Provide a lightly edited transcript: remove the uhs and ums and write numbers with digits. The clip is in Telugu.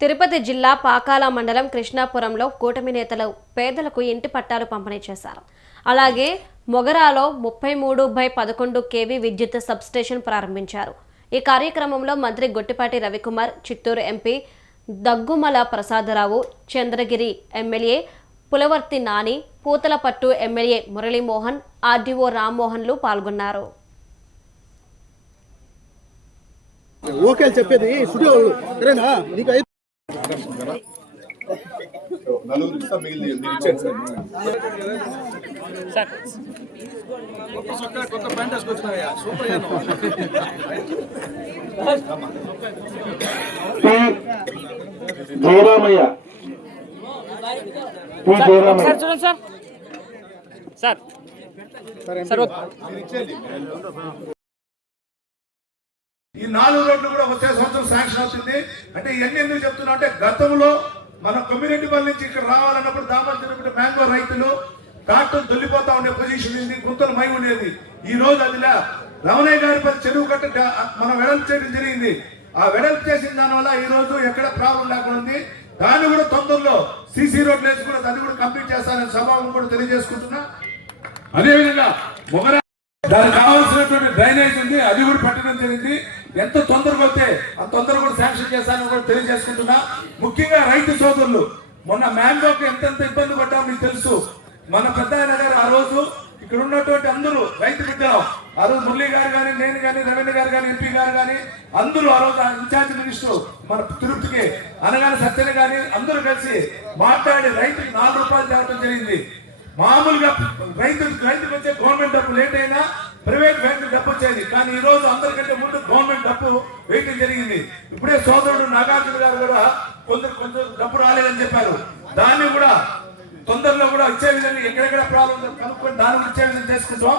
తిరుపతి జిల్లా పాకాల మండలం కృష్ణాపురంలో కూటమి నేతలు పేదలకు ఇంటి పట్టాలు పంపిణీ చేశారు. అలాగే మొగరాలో 33/11 kV విద్యుత్ సబ్స్టేషన్ ప్రారంభించారు. ఈ కార్యక్రమంలో మంత్రి Gottipati Ravikumar, Chittoor MP Daggumalla Prasadarao, Chandragiri MLA Pulavarthi Nani, Puthalapattu MLA Muralimohan, RDO రామ్మోహన్లు పాల్గొన్నారు. ఓకే చెప్పేది స్టూడియో సరేనా నీకు నలుగురు ఇస్తా మిగిలింది మీరు ఇచ్చేయండి సార్. కొత్త ప్యాంట్ వేసుకొచ్చినాయా సూపర్ జయరామయ్య సార్ చూడండి సార్ సార్ ఈ 4 రోడ్లు కూడా వచ్చే సంవత్సరం శాంక్షన్ అవుతుంది. అంటే ఇవన్నీ ఎందుకు చెప్తున్నా అంటే గతంలో మన కమ్యూనిటీ వాళ్ళ నుంచి ఇక్కడ రావాలన్నప్పుడు దామర్చినప్పుడు మ్యాంగో రైతులు ట్రాక్టర్ దొల్లిపోతా ఉండే పొజిషన్ ఉంది, గుంతలు మై ఉండేది. ఈ రోజు అదిలా రమణయ్య గారి పది చెరువు కట్ట మనం వెడల్పు చేయడం జరిగింది. ఆ వెడల్పు చేసిన దానివల్ల ఈ రోజు ఎక్కడ ప్రాబ్లం లేకుండా ఉంది. దాన్ని కూడా తొందరలో సీసీ రోడ్లు వేసి కూడా అది కూడా కంప్లీట్ చేస్తానని సభావం కూడా తెలియజేసుకుంటున్నా. అదేవిధంగా మొగరా దానికి కావాల్సినటువంటి డ్రైనేజ్ ఉంది, అది కూడా పట్టడం జరిగింది. ఎంత తొందరగా వస్తే అంత తొందరగా కూడా శాంక్షన్ చేస్తానని కూడా తెలియజేసుకుంటున్నా. ముఖ్యంగా రైతు సోదరులు మొన్న మ్యాంగోకి ఎంతెంత ఇబ్బంది పడ్డామో మీకు తెలుసు. మన పెద్ద ఆయన గారు ఆ రోజు ఇక్కడ ఉన్నటువంటి అందరూ రైతు బిడ్డలు, ఆ రోజు మురళీ గారు కానీ, నేను కానీ, రవీంద్ర గారు కానీ, ఎంపీ గారు కానీ అందరూ ఆ రోజు ఇన్ఛార్జ్ మినిస్టర్ మన తిరుపతికి అనగానే సత్యన కానీ అందరూ కలిసి మాట్లాడి రైతుకి 4 రూపాయలు తేవడం జరిగింది. మామూలుగా రైతులకు వచ్చే గవర్నమెంట్ డబ్బు లేట్ అయినా ప్రైవేట్ బ్యాంకు డబ్బు వచ్చేది. కానీ ఈ రోజు అందరికంటే ముందు గవర్నమెంట్ డబ్బు వేయటం జరిగింది. ఇప్పుడే సోదరుడు నాగార్జున గారు కూడా కొంచెం డబ్బు రాలేదని చెప్పారు. దాన్ని కూడా తొందరలో కూడా ఇచ్చే విధంగా ఎక్కడెక్కడ ప్రాబ్లం కనుక్కొని దాన్ని ఇచ్చే విధంగా చేసుకుంటాం.